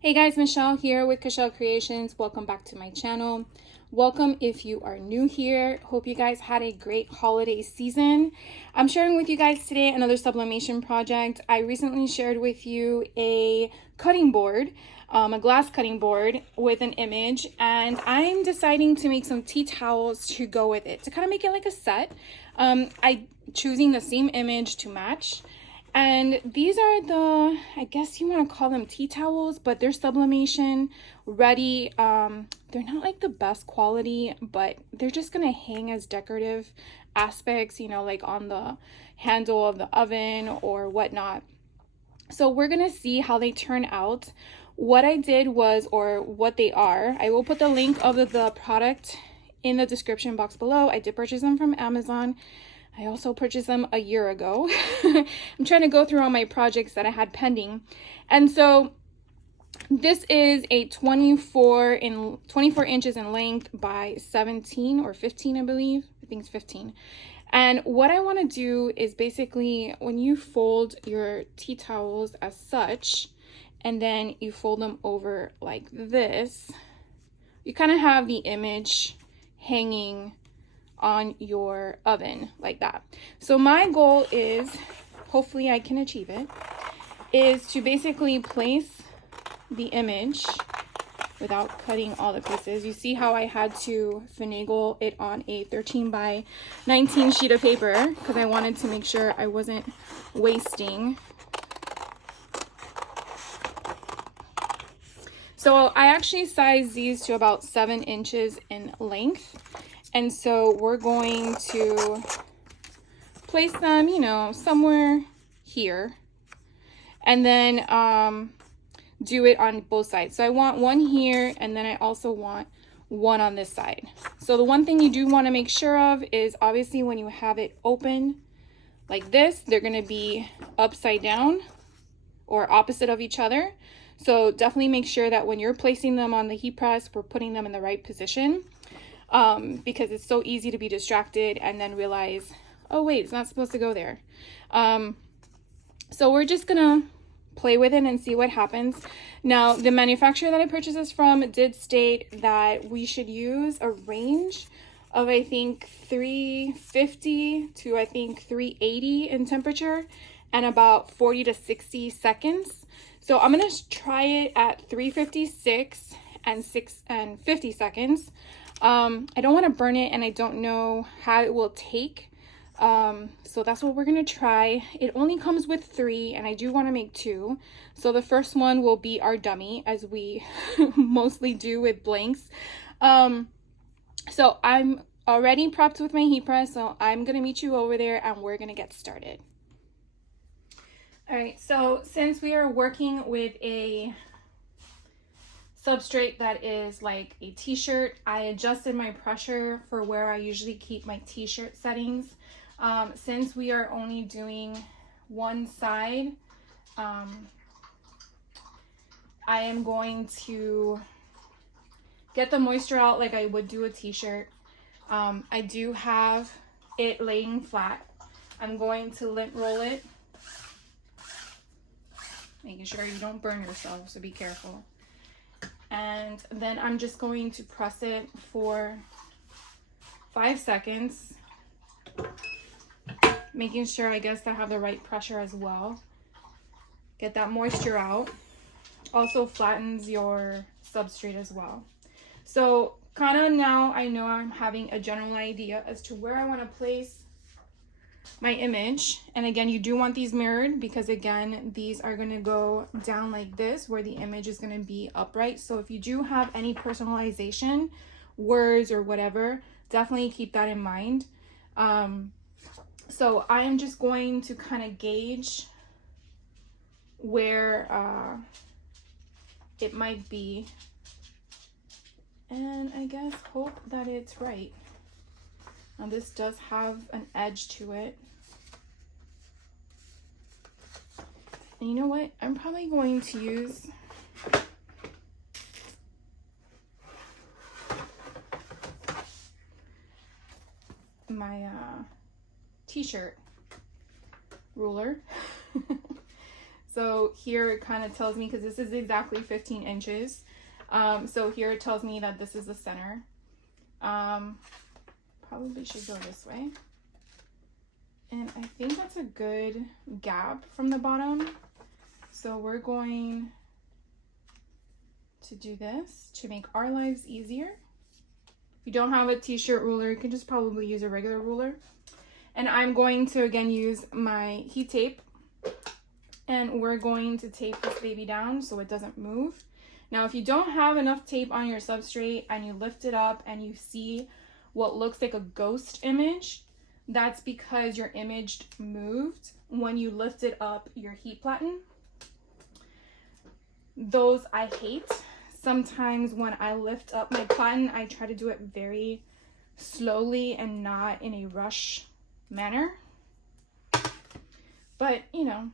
Hey guys, Michelle here with Michelle Creations. Welcome back to my channel. Welcome if you are new here. Hope you guys had a great holiday season. I'm sharing with you guys today another sublimation project. I recently shared with you a cutting board, a glass cutting board with an image, and I'm deciding to make some tea towels to go with it to kind of make it like a set. I choosing the same image to match. And these are the, I guess you want to call them tea towels, but they're sublimation ready. They're not like the best quality, but they're just going to hang as decorative aspects, you know, like on the handle of the oven or whatnot. So we're going to see how they turn out. What I did was, or what they are, I will put the link of the product in the description box below. I did purchase them from Amazon. I also purchased them a year ago. I'm trying to go through all my projects that I had pending. And so this is a 24 inches in length by 17 or 15, I believe. I think it's 15. And what I want to do is basically when you fold your tea towels as such, and then you fold them over like this, you kind of have the image hanging on your oven like that. So my goal is, hopefully I can achieve it, is to basically place the image without cutting all the pieces. You see how I had to finagle it on a 13 by 19 sheet of paper because I wanted to make sure I wasn't wasting. So I actually sized these to about 7 inches in length. And so we're going to place them, you know, somewhere here. And then do it on both sides. So I want one here, and then I also want one on this side. So the one thing you do want to make sure of is obviously when you have it open like this, they're going to be upside down or opposite of each other. So definitely make sure that when you're placing them on the heat press, we're putting them in the right position. Because it's so easy to be distracted and then realize, oh wait, it's not supposed to go there. So we're just gonna play with it and see what happens. Now, the manufacturer that I purchased this from did state that we should use a range of, I think, 350 to, I think, 380 in temperature and about 40 to 60 seconds. So I'm gonna try it at 356 and 50 seconds. I don't want to burn it, and I don't know how it will take. So that's what we're going to try. It only comes with 3, and I do want to make 2. So the first one will be our dummy, as we mostly do with blanks. So I'm already prepped with my heat press, so I'm going to meet you over there, and we're going to get started. All right, so since we are working with a substrate that is like a t-shirt, I adjusted my pressure for where I usually keep my t-shirt settings. Since we are only doing one side, I am going to get the moisture out like I would do a t-shirt. I do have it laying flat. I'm going to lint roll it, making sure you don't burn yourself, so be careful. And then I'm just going to press it for 5 seconds, making sure, I guess, I have the right pressure as well. Get that moisture out. Also flattens your substrate as well. So kind of now I know I'm having a general idea as to where I want to place my image. And again, you do want these mirrored because again, these are going to go down like this where the image is going to be upright. So if you do have any personalization, words or whatever, definitely keep that in mind. So I am just going to kind of gauge where it might be, and I guess hope that it's right. Now this does have an edge to it. And you know what? I'm probably going to use my t-shirt ruler. So here it kind of tells me, because this is exactly 15 inches. So here it tells me that this is the center. Probably should go this way. And I think that's a good gap from the bottom. So we're going to do this to make our lives easier. If you don't have a t-shirt ruler, you can just probably use a regular ruler. And I'm going to again use my heat tape, and we're going to tape this baby down so it doesn't move. Now, if you don't have enough tape on your substrate and you lift it up and you see what looks like a ghost image, that's because your image moved when you lifted up your heat platen. Those I hate. Sometimes when I lift up my platen, I try to do it very slowly and not in a rush manner. But, you know,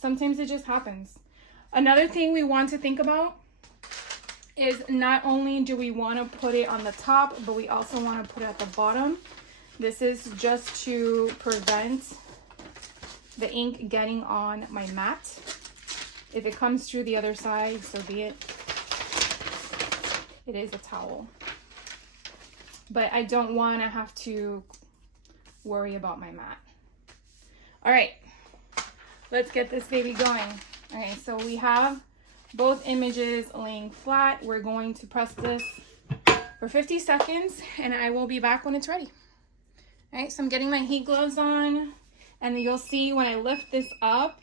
sometimes it just happens. Another thing we want to think about is not only do we want to put it on the top, but we also want to put it at the bottom. This is just to prevent the ink getting on my mat. If it comes through the other side, so be it. It is a towel. But I don't want to have to worry about my mat. All right, let's get this baby going. Okay, so we have both images laying flat. We're going to press this for 50 seconds and I will be back when it's ready. All right, so I'm getting my heat gloves on, and you'll see when I lift this up,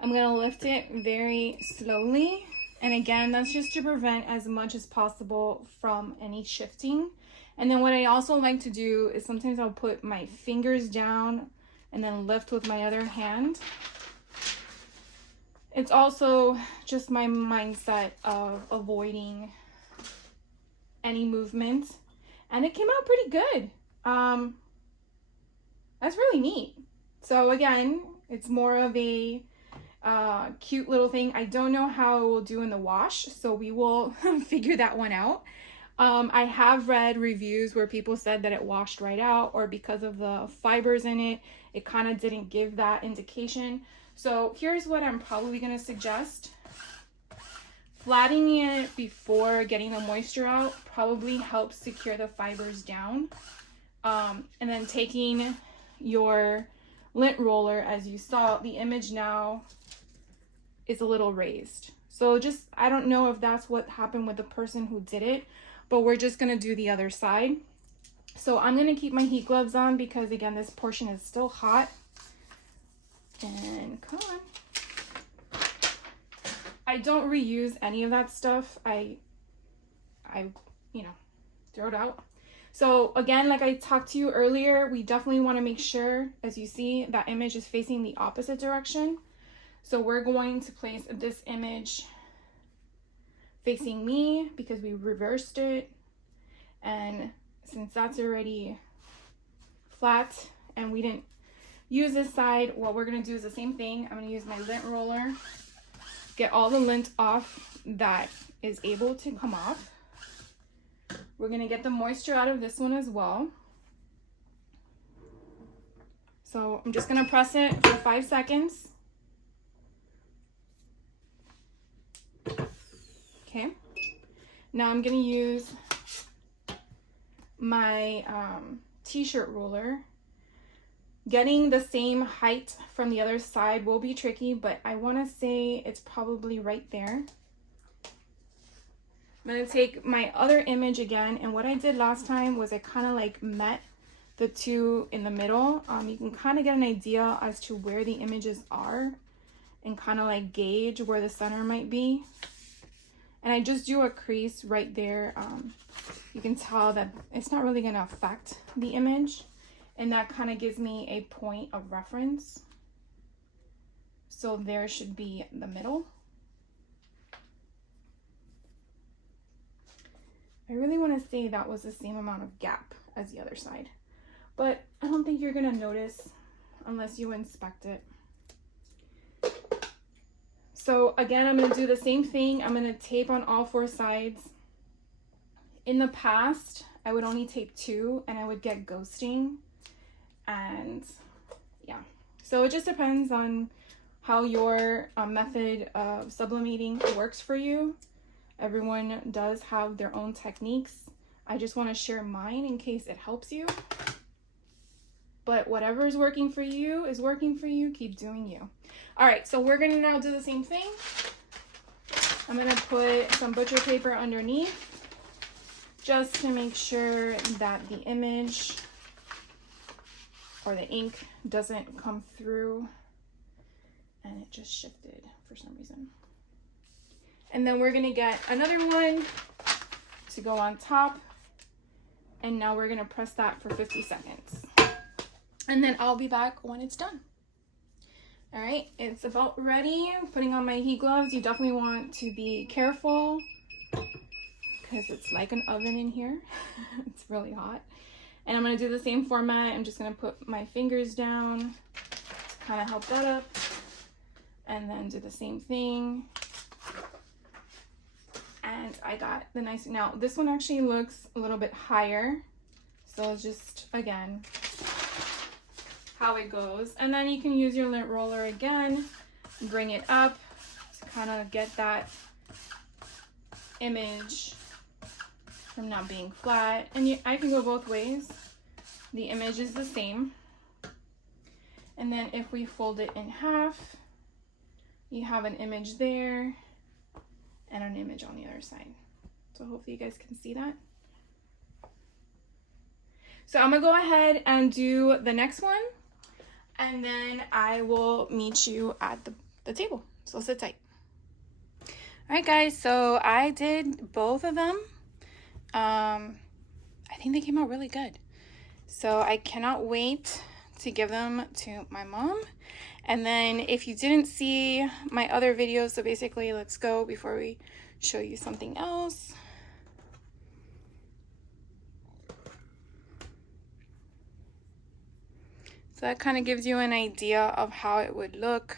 I'm gonna lift it very slowly. And again, that's just to prevent as much as possible from any shifting. And then what I also like to do is sometimes I'll put my fingers down and then lift with my other hand. It's also just my mindset of avoiding any movement. And it came out pretty good. That's really neat. So again, it's more of a cute little thing. I don't know how it will do in the wash, so we will figure that one out. I have read reviews where people said that it washed right out, or because of the fibers in it, it kind of didn't give that indication. So here's what I'm probably going to suggest. Flattening it before getting the moisture out probably helps secure the fibers down. And then taking your lint roller, as you saw, the image now is a little raised. So just, I don't know if that's what happened with the person who did it, but we're just going to do the other side. So I'm going to keep my heat gloves on because again, this portion is still hot. And come on. I don't reuse any of that stuff. I you know, throw it out. So again, like I talked to you earlier, we definitely want to make sure, as you see, that image is facing the opposite direction. So we're going to place this image facing me because we reversed it. And since that's already flat and we didn't use this side, what we're going to do is the same thing. I'm going to use my lint roller, get all the lint off that is able to come off. We're going to get the moisture out of this one as well. So I'm just going to press it for 5 seconds. Okay. Now I'm going to use my t-shirt ruler. Getting the same height from the other side will be tricky, but I want to say it's probably right there. I'm going to take my other image again, and what I did last time was I kind of like met the two in the middle. You can kind of get an idea as to where the images are and kind of like gauge where the center might be. And I just do a crease right there. You can tell that it's not really going to affect the image, and that kind of gives me a point of reference. So there should be the middle. I really want to say that was the same amount of gap as the other side, but I don't think you're going to notice unless you inspect it. So again, I'm going to do the same thing. I'm going to tape on all 4 sides. In the past, I would only tape 2 and I would get ghosting. And yeah, so it just depends on how your method of sublimating works for you. Everyone does have their own techniques. I just want to share mine in case it helps you. But whatever is working for you is working for you. Keep doing you. All right, so we're going to now do the same thing. I'm going to put some butcher paper underneath just to make sure that the image or the ink doesn't come through. And it just shifted for some reason. And then we're going to get another one to go on top. And now we're going to press that for 50 seconds. And then I'll be back when it's done. All right, it's about ready. I'm putting on my heat gloves. You definitely want to be careful because it's like an oven in here. It's really hot. And I'm going to do the same format. I'm just going to put my fingers down to kind of help that up. And then do the same thing. And I got the nice, now this one actually looks a little bit higher. So just, again, how it goes. And then you can use your lint roller again, bring it up to kind of get that image from not being flat. And I can go both ways. The image is the same. And then if we fold it in half, you have an image there and an image on the other side. So hopefully you guys can see that. So I'm gonna go ahead and do the next one, and then I will meet you at the table. So sit tight. All right, guys, so I did both of them. I think they came out really good. So I cannot wait to give them to my mom. And then if you didn't see my other videos, so basically let's go before we show you something else. So that kind of gives you an idea of how it would look.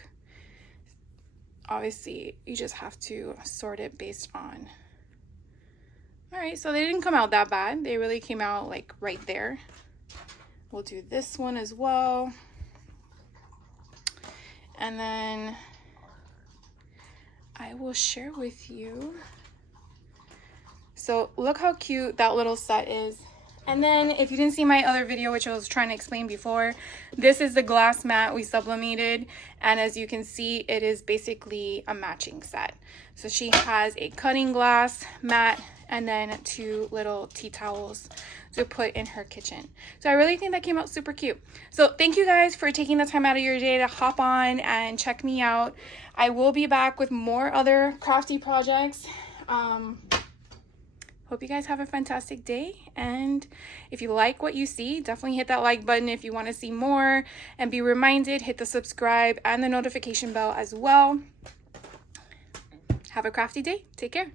Obviously, you just have to sort it based on. All right, so they didn't come out that bad. They really came out like right there. We'll do this one as well. And then I will share with you. So look how cute that little set is. And then if you didn't see my other video, which I was trying to explain before, this is the glass mat we sublimated. And as you can see, it is basically a matching set. So she has a cutting glass mat and then 2 little tea towels to put in her kitchen. So I really think that came out super cute. So thank you guys for taking the time out of your day to hop on and check me out. I will be back with more other crafty projects. Hope you guys have a fantastic day, and if you like what you see, definitely hit that like button if you want to see more, and be reminded, hit the subscribe and the notification bell as well. Have a crafty day. Take care.